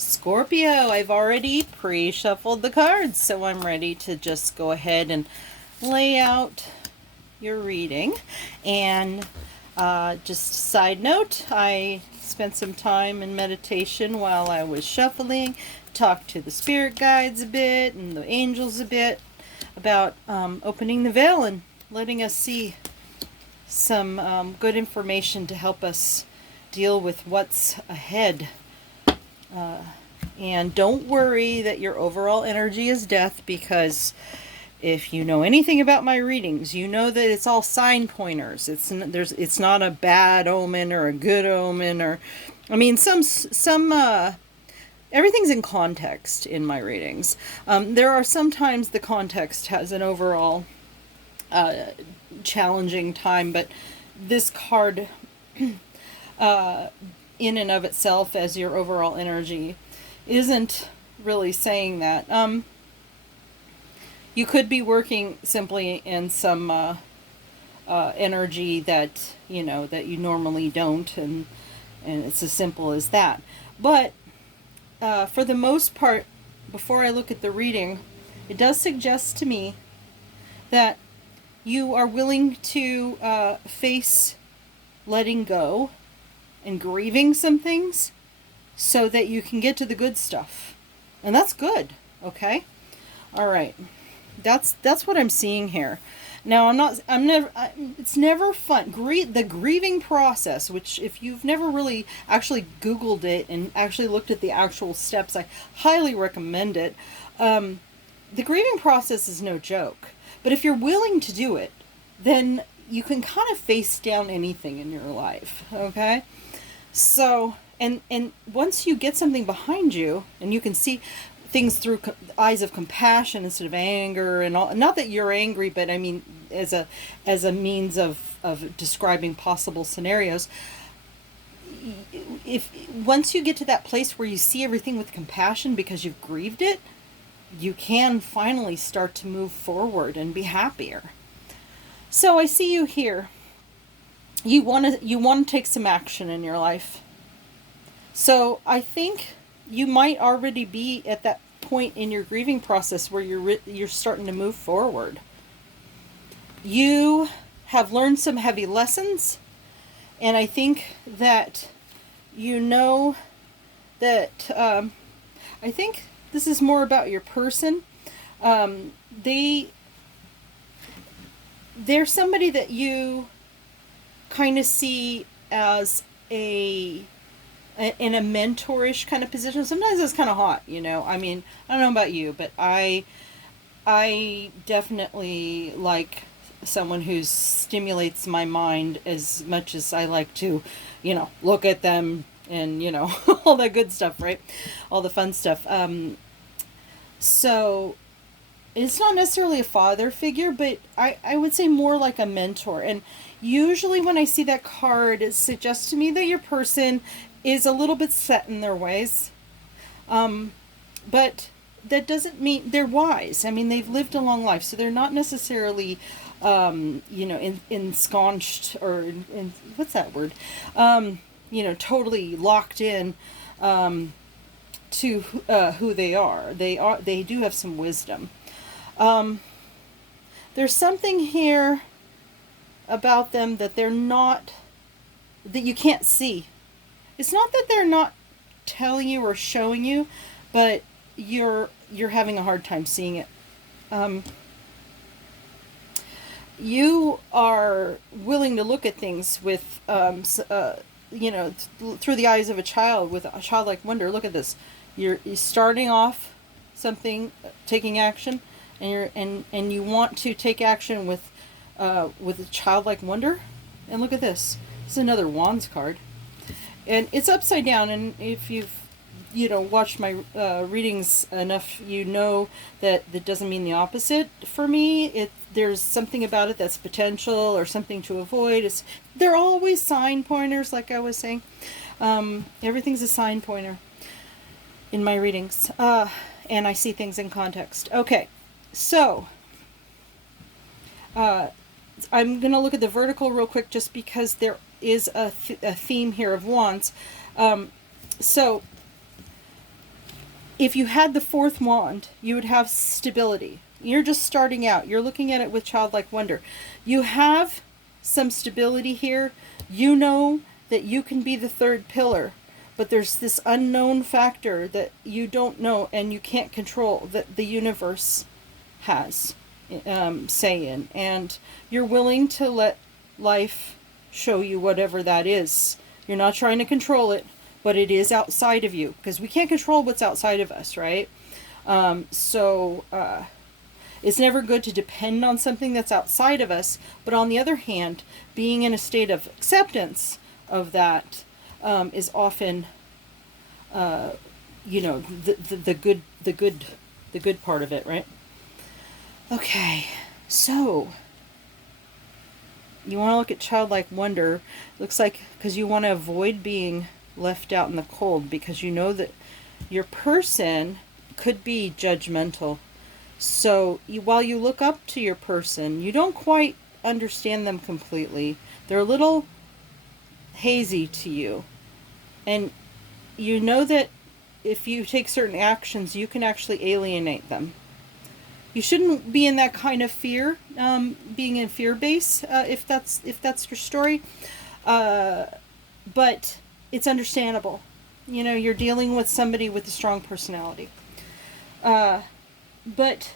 Scorpio, I've already pre-shuffled the cards, so I'm ready to just go ahead and lay out your reading. And just side note, I spent some time in meditation while I was shuffling, talked to the spirit guides a bit and the angels a bit about opening the veil and letting us see some good information to help us deal with what's ahead. And don't worry that your overall energy is death, because if you know anything about my readings, you know that it's all sign pointers. It's not a bad omen or a good omen, or I mean some everything's in context in my readings. There are sometimes the context has an overall challenging time, but this card in and of itself as your overall energy isn't really saying that. You could be working simply in some energy that you normally don't, and it's as simple as that. But for the most part, before I look at the reading, it does suggest to me that you are willing to face letting go and grieving some things so that you can get to the good stuff. And that's good, okay? All right. That's what I'm seeing here. Now, it's never fun. The grieving process, which if you've never really actually Googled it and actually looked at the actual steps, I highly recommend it. The grieving process is no joke. But if you're willing to do it, then you can kind of face down anything in your life, okay? So, and once you get something behind you and you can see things through eyes of compassion instead of anger and all, not that you're angry, but I mean as a means of describing possible scenarios, if once you get to that place where you see everything with compassion because you've grieved it, you can finally start to move forward and be happier. So I see you here. You want to take some action in your life. So I think you might already be at that point in your grieving process where you're starting to move forward. You have learned some heavy lessons, and I think that you know that I think this is more about your person. They're somebody that you kind of see as in a mentorish kind of position. Sometimes it's kind of hot, I mean, I don't know about you, but I definitely like someone who stimulates my mind as much as I like to, look at them and, all that good stuff, right? All the fun stuff. So it's not necessarily a father figure, but I would say more like a mentor. And usually when I see that card, it suggests to me that your person is a little bit set in their ways. But that doesn't mean they're wise. I mean, they've lived a long life, so they're not necessarily, ensconced or in what's that word? Totally locked in to who they are. They do have some wisdom. There's something here about them that they're not, that you can't see. It's not that they're not telling you or showing you, but you're having a hard time seeing it. You are willing to look at things with, through the eyes of a child, with a childlike wonder. Look at this. You're starting off something, taking action, and you want to take action with a childlike wonder. And look at this. This is another Wands card. And it's upside down, and if you've watched my readings enough, you know that doesn't mean the opposite for me. There's something about it that's potential or something to avoid. They're always sign pointers, like I was saying. Everything's a sign pointer in my readings, and I see things in context. Okay, so I'm going to look at the vertical real quick just because there is a theme here of wands. So if you had the fourth wand, you would have stability. You're just starting out. You're looking at it with childlike wonder. You have some stability here. You know that you can be the third pillar, but there's this unknown factor that you don't know and you can't control, that the universe has say in. And you're willing to let life show you whatever that is. You're not trying to control it, but it is outside of you, because we can't control what's outside of us, right? It's never good to depend on something that's outside of us, but on the other hand, being in a state of acceptance of that is often, the good part of it, right? Okay, so you want to look at childlike wonder. Looks like because you want to avoid being left out in the cold, because you know that your person could be judgmental. So while you look up to your person, you don't quite understand them completely. They're a little hazy to you. And you know that if you take certain actions, you can actually alienate them. You shouldn't be in that kind of fear, being in fear base, if that's your story. But it's understandable. You know, you're dealing with somebody with a strong personality. But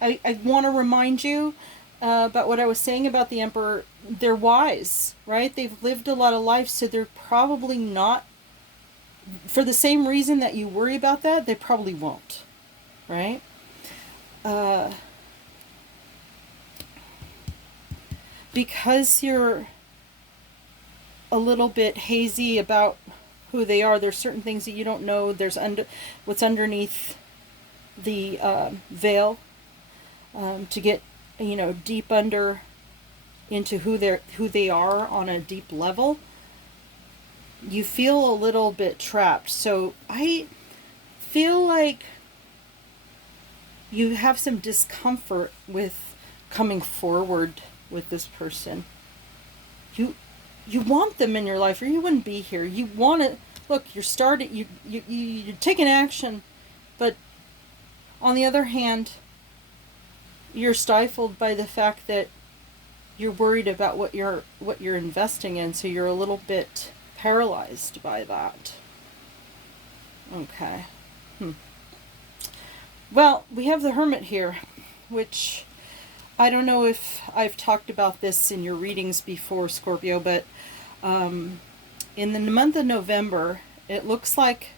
I want to remind you about what I was saying about the Emperor. They're wise, right? They've lived a lot of life, so they're probably not, for the same reason that you worry about that, they probably won't, right? Because you're a little bit hazy about who they are, there's certain things that you don't know. There's what's underneath the veil, to get deep under into who they are on a deep level. You feel a little bit trapped. So I feel like you have some discomfort with coming forward with this person. You want them in your life, or you wouldn't be here. You want to look. You're taking action, but on the other hand, you're stifled by the fact that you're worried about what you're investing in. So you're a little bit paralyzed by that. Okay. Well, we have the Hermit here, which I don't know if I've talked about this in your readings before, Scorpio, but in the month of November, it looks like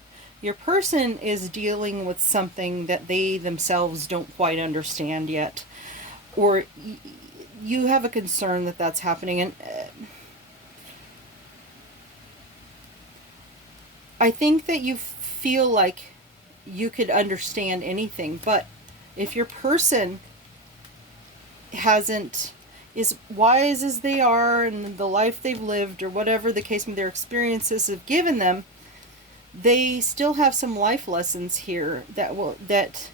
your person is dealing with something that they themselves don't quite understand yet, or you have a concern that that's happening. And I think that you feel like you could understand anything, but if your person is wise as they are, and the life they've lived, or whatever the case, their experiences have given them, they still have some life lessons here that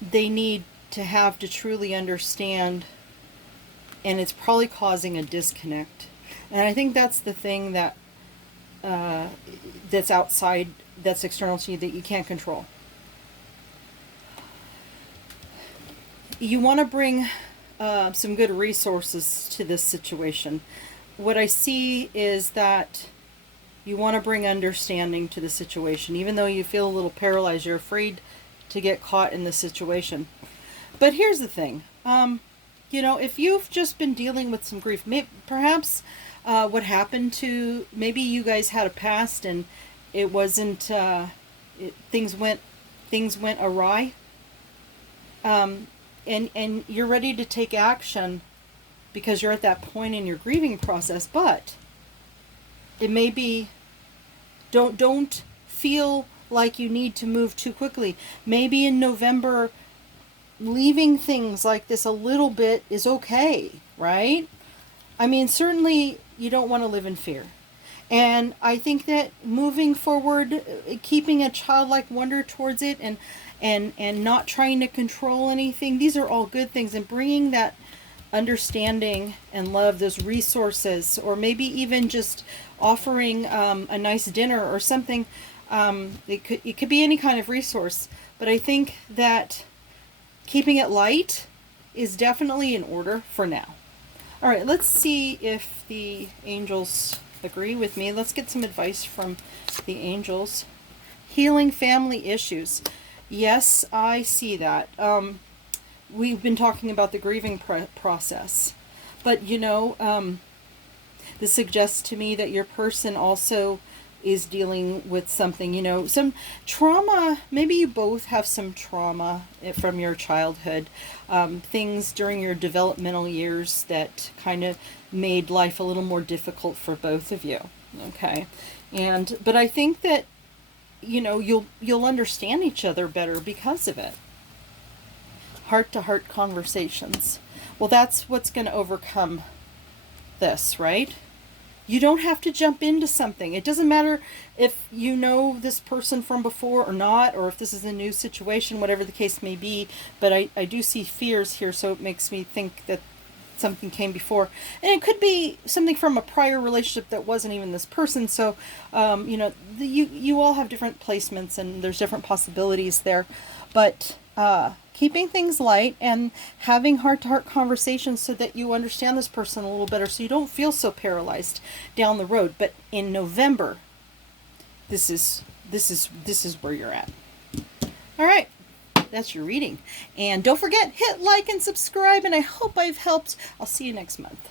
they need to have to truly understand, and it's probably causing a disconnect. And I think that's the thing that that's outside, that's external to you, that you can't control. You want to bring some good resources to this situation. What I see is that you want to bring understanding to the situation. Even though you feel a little paralyzed, you're afraid to get caught in the situation. But here's the thing. If you've just been dealing with some grief, perhaps what happened to, maybe you guys had a past and it wasn't, things went awry. And you're ready to take action because you're at that point in your grieving process, but it may be, don't feel like you need to move too quickly. Maybe in November, leaving things like this a little bit is okay, right? I mean, certainly you don't want to live in fear. And I think that moving forward, keeping a childlike wonder towards it, and not trying to control anything, these are all good things. And bringing that understanding and love, those resources, or maybe even just offering a nice dinner or something. It could be any kind of resource, but I think that keeping it light is definitely in order for now. All right, let's see if the angels agree with me. Let's get some advice from the angels. Healing family issues. Yes, I see that. We've been talking about the grieving process. But, this suggests to me that your person also is dealing with something, some trauma. Maybe you both have some trauma from your childhood, things during your developmental years that kind of made life a little more difficult for both of you. Okay. But I think that, you'll understand each other better because of it. Heart-to-heart conversations. Well, that's what's going to overcome this, right? You don't have to jump into something. It doesn't matter if you know this person from before or not, or if this is a new situation, whatever the case may be. But I do see fears here, so it makes me think that something came before. And it could be something from a prior relationship that wasn't even this person. So, you all have different placements and there's different possibilities there. But keeping things light and having heart-to-heart conversations so that you understand this person a little better, so you don't feel so paralyzed down the road. But in November, this is where you're at. All right, that's your reading. And don't forget, hit like and subscribe, and I hope I've helped. I'll see you next month.